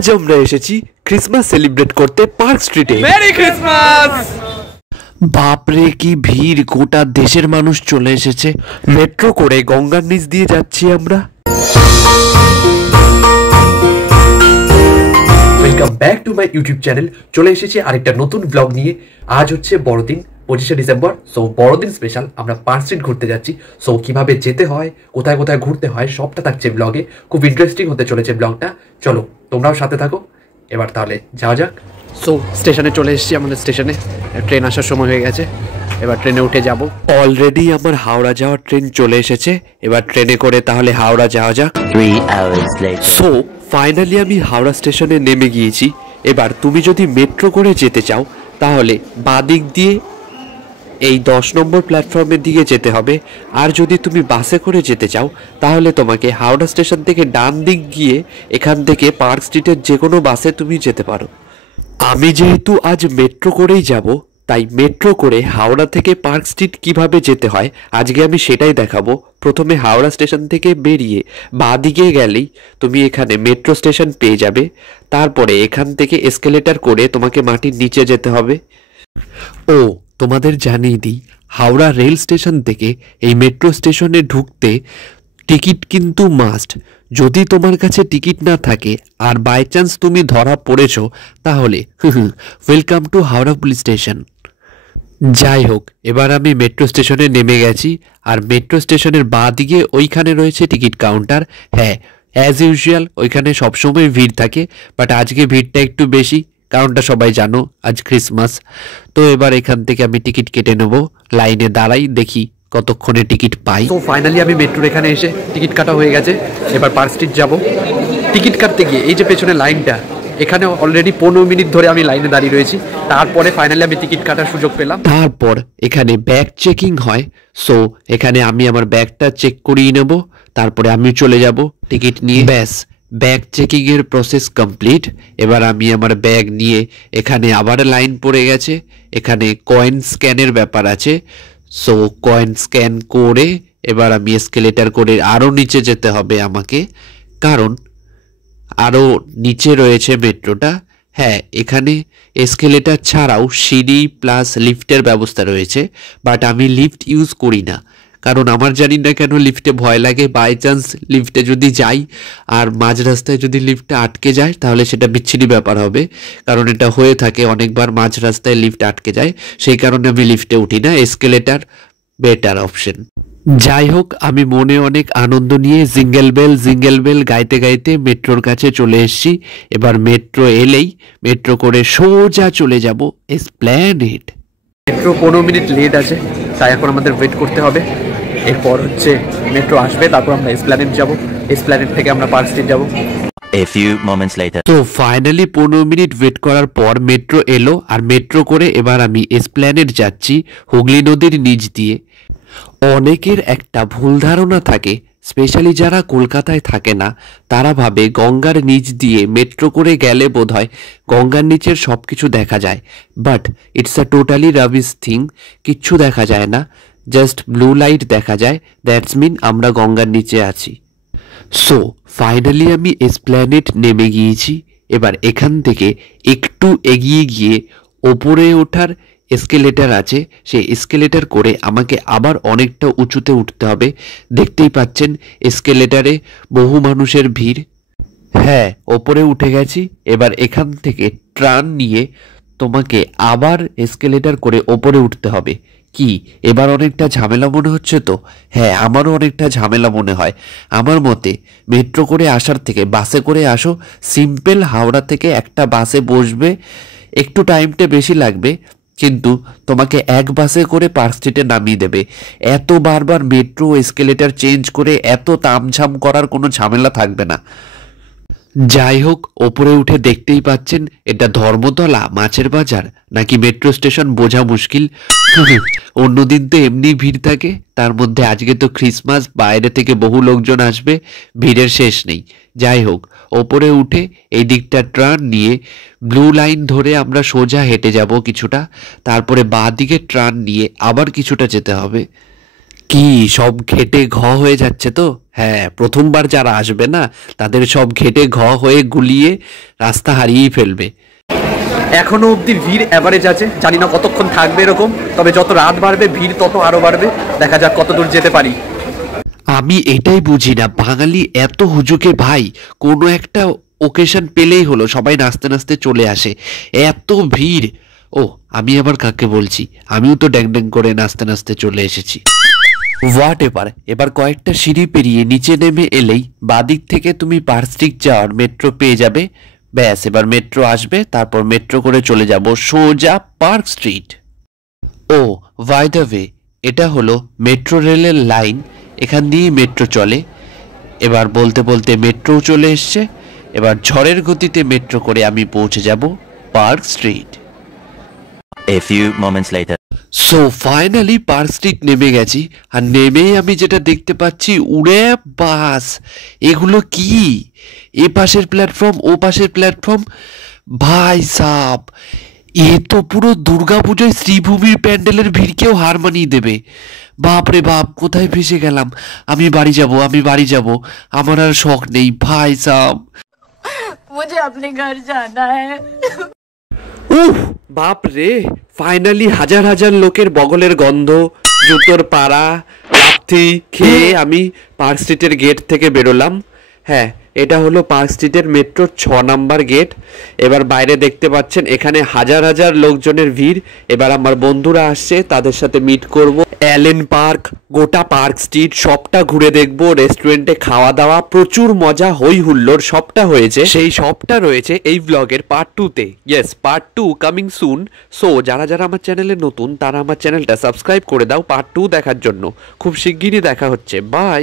আজ আমরা এসেছি ক্রিসমাস সেলিব্রেট করতে পার্ক স্ট্রিটে। Merry Christmas! বাপরে কি ভিড়, গোটা দেশের মানুষ চলে এসেছে। মেট্রো করে গঙ্গার নিচ দিয়ে যাচ্ছি আমরা। Welcome back to my YouTube channel. চলে এসেছি আরেকটা নতুন ব্লগ নিয়ে। আজ হচ্ছে বড়দিন, 25শে ডিসেম্বর। সো বড়দিন স্পেশাল আমরা পার্ক স্ট্রিট ঘুরতে যাচ্ছি। সো কিভাবে যেতে হয়, কোথায় কোথায় ঘুরতে হয়, সবটা থাকছে ব্লগে। খুব ইন্টারেস্টিং হতে চলেছে ব্লগটা। চলো তোমরাও সাথে থাকো। এবার তাহলে যাওয়া যাক। সো স্টেশনে চলে এসেছি, আমাদের স্টেশনে ট্রেন আসার সময় হয়ে গেছে। এবার ট্রেনে উঠে যাব। অলরেডি আমার হাওড়া যাওয়ার ট্রেন চলে এসেছে। এবার ট্রেনে করে তাহলে হাওড়া যাওয়া যাক। 3 hours later. সো ফাইনালি আমি হাওড়া স্টেশনে নেমে গিয়েছি। এবার তুমি যদি মেট্রো করে যেতে চাও তাহলে বাঁ দিক দিয়ে এই 10 নম্বর প্ল্যাটফর্মের দিকে যেতে হবে। আর যদি তুমি বাসে করে যেতে চাও তাহলে তোমাকে হাওড়া স্টেশন থেকে ডান দিক গিয়ে এখান থেকে পার্ক স্ট্রিটের যে কোনো বাসে তুমি যেতে পারো। আমি যেহেতু আজ মেট্রো করেই যাব, তাই মেট্রো করে হাওড়া থেকে পার্ক স্ট্রিট কিভাবে যেতে হয় আজকে আমি সেটাই দেখাবো। প্রথমে হাওড়া স্টেশন থেকে বেরিয়ে বাঁ দিকে গেলেই তুমি এখানে মেট্রো স্টেশন পেয়ে যাবে। তারপরে এখান থেকে এসকেলেটর করে তোমাকে মাটির নিচে যেতে হবে। ও তোমাদের জানিয়ে দিই, হাওড়া রেল স্টেশন থেকে এই মেট্রো স্টেশনে ঢুকতে টিকিট কিন্তু মাস্ট। যদি তোমার কাছে টিকিট না থাকে আর বাই চান্স তুমি ধরা পড়েছো তাহলে welcome to Howrah police station. যাই হোক, এবার আমি মেট্রো স্টেশনে নেমে গেছি। আর মেট্রো স্টেশনের বাঁ দিকে ওইখানে রয়েছে টিকিট কাউন্টার। হ্যাঁ, অ্যাজ ইউজুয়াল ওইখানে সবসময় ভিড় থাকে, বাট আজকে ভিড়টা একটু বেশি, কারণটা সবাই জানো, আজ ক্রিসমাস। তো এবার এখান থেকে আমি টিকিট কেটে নেব। লাইনে দাঁড়াই, দেখি কতক্ষণে টিকিট পাই। তো ফাইনালি আমি মেট্রোর এখানে এসে টিকিট কাটা হয়ে গেছে। এবার পার্ক স্ট্রিট যাব। টিকিট কাটতে গিয়ে এই যে পেছনে লাইনটা, এখানে অলরেডি 15 মিনিট ধরে আমি লাইনে দাঁড়িয়ে রয়েছি। তারপরে ফাইনালি আমি টিকিট কাটার সুযোগ পেলাম। তারপর এখানে ব্যাগ চেকিং হয়। সো এখানে আমি আমার ব্যাগটা চেক করিয়ে নেব, তারপরে আমি চলে যাব টিকিট নিয়ে। ব্যাস, ব্যাগ চেকিং এর প্রসেস কমপ্লিট। এবার আমি আমার ব্যাগ নিয়ে এখানে আবার লাইন পড়ে গেছে। এখানে কয়েন স্ক্যানের ব্যাপার আছে। সো কয়েন স্ক্যান করে এবার আমি এসকেলেটর করে আরও নিচে যেতে হবে আমাকে, কারণ আরও নিচে রয়েছে মেট্রোটা। হ্যাঁ, এখানে এসকেলেটর ছাড়াও সিঁড়ি প্লাস লিফটের ব্যবস্থা রয়েছে, বাট আমি লিফট ইউজ করি না, কারণ আমার জানি না কেন লিফটে ভয় লাগে। বাই চান্স লিফটে যদি যাই আর মাঝ রাস্তায় যদি লিফটটা আটকে যায় তাহলে সেটা বিচ্ছিরি ব্যাপার হবে, কারণ এটা হয়ে থাকে অনেকবার, মাঝ রাস্তায় লিফট আটকে যায়। সেই কারণে আমি লিফটে উঠি না। Escalator better option. যাই হোক, আমি মনে অনেক আনন্দ নিয়ে জিঙ্গেল বেল গাইতে গাইতে মেট্রোর কাছে চলে এসেছি। এবার মেট্রো এলেই মেট্রো করে সোজা চলে যাব এসপ্ল্যানেড। মেট্রো 15 মিনিট লেট আছে, তাই এখন আমাদের ওয়েট করতে হবে। এরপর হচ্ছে মেট্রো আসবে, তারপর আমরা এসপ্ল্যানেড যাব। এসপ্ল্যানেড থেকে আমরা পার্ক স্ট্রিট যাব। A few moments later. তো ফাইনালি 15 মিনিট ওয়েট করার পর মেট্রো এলো। আর মেট্রো করে এবার আমি এসপ্ল্যানেড যাচ্ছি হুগলি নদীর নিচ দিয়ে। অনেকের একটা ভুল ধারণা থাকে, স্পেশালি যারা কলকাতায় থাকে না, তারা ভাবে গঙ্গার নিচ দিয়ে মেট্রো করে গেলে বোধহয় গঙ্গার নিচের সব কিছু দেখা যায়। But it's a totally rubbish thing. কিচ্ছু দেখা যায় না, জাস্ট ব্লু লাইট দেখা যায়। দ্যাটস মিন আমরা গঙ্গার নিচে আছি। সো ফাইনালি আমি এসপ্ল্যানেড নেমে গিয়েছি। এবার এখান থেকে একটু এগিয়ে গিয়ে ওপরে ওঠার এসকেলেটর আছে, সেই এসকেলেটর করে আমাকে আবার অনেকটা উঁচুতে উঠতে হবে। দেখতেই পাচ্ছেন এসকেলেটরে বহু মানুষের ভিড়। হ্যাঁ, ওপরে উঠে গেছি। এবার এখান থেকে ট্রান নিয়ে তোমাকে আবার এসকেলেটর করে ওপরে উঠতে হবে। কি এবার অনেকটা ঝামেলা মনে হচ্ছে? তো হ্যাঁ, আমারও অনেকটা ঝামেলা মনে হয়। আমার মতে মেট্রো করে আসার থেকে বাসে করে আসো। সিম্পল হাওড়া থেকে একটা বাসে বসবে, একটু টাইমটা বেশি লাগবে, কিন্তু তোমাকে এক বাসে করে পার্ক স্ট্রিটে নামিয়ে দেবে। এত বারবার মেট্রো এসকেলেটর চেঞ্জ করে এত তামঝাম করার কোনো ঝামেলা থাকবে না। যাই হোক, ওপরে উঠে দেখতেই পাচ্ছেন এটা ধর্মতলা, মাছের বাজার নাকি মেট্রো স্টেশন বোঝা মুশকিল। অন্যদিন তো এমনি ভিড় থাকে, তার মধ্যে আজকে তো ক্রিসমাস, বাইরে থেকে বহু লোকজন আসবে, ভিড়ের শেষ নেই। যাই হোক, ওপরে উঠে এই দিকটা ট্রান নিয়ে ব্লু লাইন ধরে আমরা সোজা হেঁটে যাব কিছুটা, তারপরে বাঁ দিকে ট্রান নিয়ে আবার কিছুটা যেতে হবে। কি সব ঘেটে ঘ হয়ে যাচ্ছে তো? হ্যাঁ, প্রথমবার যারা আসবে না তাদের সব ঘেটে ঘ হয়ে গুলিয়ে রাস্তা হারিয়েই ফেলবে। এখনো অবধি ভিড় অ্যাভারেজ আছে, জানি না কতক্ষণ থাকবে এরকম, তবে যত রাত বাড়বে ভিড় তত আরো বাড়বে। দেখা যাক কত দূর যেতে পারি। আমি এটাই বুঝি না, বাঙালি এত হুজুকে ভাই, কোনো একটা ওকেশন পেলেই হলো সবাই নাচতে নাচতে চলে আসে, এত ভিড়। ও, আমি আবার কাকে বলছি, আমিও তো ড্যাং ড্যাং করে নাচতে নাচতে চলে এসেছি। হোয়াট এবার কয়েকটা সিঁড়ি পেরিয়ে নিচে নেমে এলেই বাদিক থেকে তুমি পার্ক স্ট্রিট যাওয়ার মেট্রো পেয়ে যাবে। ব্যাস, এবার মেট্রো আসবে, তারপর মেট্রো করে চলে যাব সোজা পার্ক স্ট্রিট। ও বাই দ্য ওয়ে, এটা হলো মেট্রো রেলের লাইন, এখান দিয়েই মেট্রো চলে। এবার বলতে বলতে মেট্রো চলে এসছে, এবার ঝড়ের গতিতে মেট্রো করে আমি পৌঁছে যাব park street. A few moments later. So finally park street নেমে গেছি, আর নেমেই আমি যেটা দেখতে পাচ্ছি, উড়ে বাস, এগুলো কি? এ পাশের প্ল্যাটফর্ম, ও পাশের প্ল্যাটফর্ম, ভাই সাব, এ তো পুরো দুর্গাপুজোয় শ্রীভূমির প্যান্ডেলের ভিড়কেও হার মানিয়ে দেবে। বাপ রে বাপ, কোথায় ফেসে গেলাম। আমি বাড়ি যাব, আমার আর শখ নেই ভাই সাব। मुझे अपने घर जाना है। উফ, বাপ রে, ফাইনালি হাজার হাজার লোকের বগলের গন্ধ, জুতোর পাড়া, লাথি খেয়ে আমি পার্ক স্ট্রিটের গেট থেকে বেরোলাম। হ্যাঁ, এটা হলো পার্ক স্ট্রিটের মেট্রোর 6 নাম্বার গেট। এবার বাইরে দেখতে পাচ্ছেন এখানে হাজার হাজার লোকজনের ভিড়। এবার আমার বন্ধুরা আসছে, তাদের সাথে মিট করব। অ্যালেন পার্ক, গোটা পার্ক স্ট্রিট সবটা ঘুরে দেখব। রেস্টুরেন্টে খাওয়া দাওয়া, প্রচুর মজা, হই হুল্লোড় সবটা হয়েছে। সেই সবটা রয়েছে এই ব্লগের পার্ট 2-তে। Yes, part 2 coming soon. So যারা যারা আমার চ্যানেলে নতুন তারা আমার চ্যানেলটা সাবস্ক্রাইব করে দাও পার্ট 2 দেখার জন্য। খুব শিগগিরই দেখা হচ্ছে। বাই।